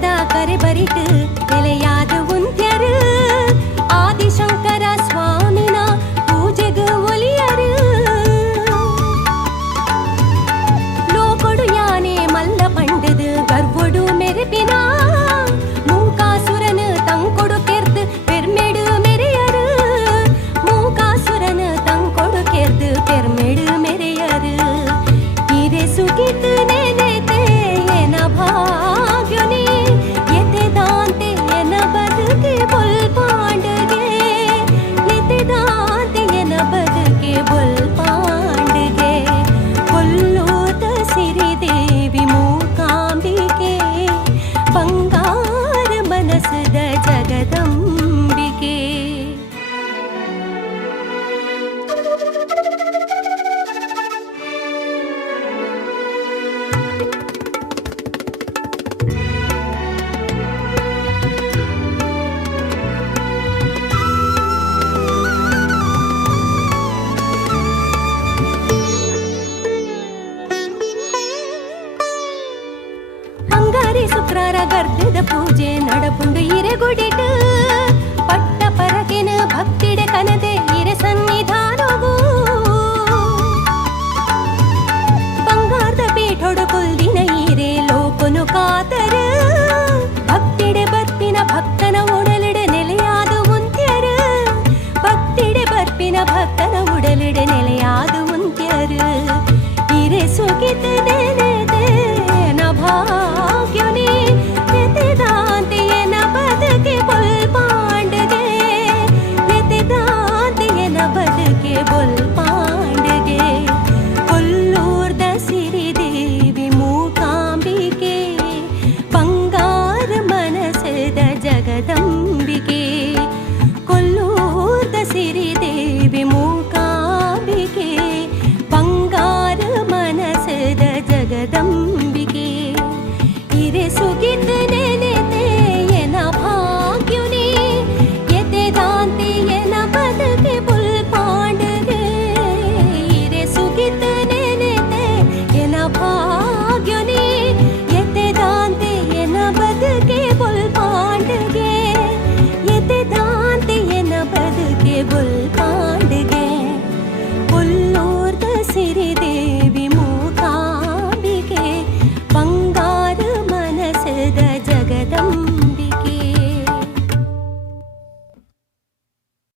ಮನದ ಕರೆ ಬರಿತು ಎಲೆಯಾದ ಉಂತ್ಯರು ಆದಿಶಂಕರ ಸ್ವಾಮಿನ ಪೂಜೆಗೆ ಒಲಿಯರು ಲೋಕೊಡು ಯಾನೆ ಮಲ್ಲ ಪಂಡದು ಗರ್ವೊಡು ಮೆರೆಪಿನ ಮೂಕಾಸುರನು ತಂಕೊಡು ಕೆರ್ದು ಪೆರ್ಮೆಡು ಮೆರೆಯರು ಮೂಕಾಸುರನು ತಂಕೊಡು ಕೆರ್ದು ಪೆರ್ಮೆಡು ಮೆರೆಯರು ಇರೆ ಸುಗಿತು ನೆನೆತೆ ಎನ ಭಾಗ್ಯನಿ ಎತೆ ದಾಂತೆ ಎನ ಬದುಕೆ ಬೊಲ್ಪಾಂಡಗೆ ಎತೆ ದಾಂತೆ ಎನ ಬದುಕೆ ಬೊಲ್ಪಾಂಡಗೆ ಕೊಲ್ಲೋದ ಸಿರಿದೇವಿ ಮೂಕಾಂಬಿಕೆ ಬಂಗಾರ ಮನಸ್ಸದ ಜಗದಂಬಿಕೆ ಅಂಗಾರಿ ಶುಕ್ರಾರ ಗರ್ಧದ ಪೂಜೆ ನಡಪುಂಡು ಇರೆಗುಡಿಟ್ಟು ಪಟ್ಟ ಪರಕೆನ ಭಕ್ತಿ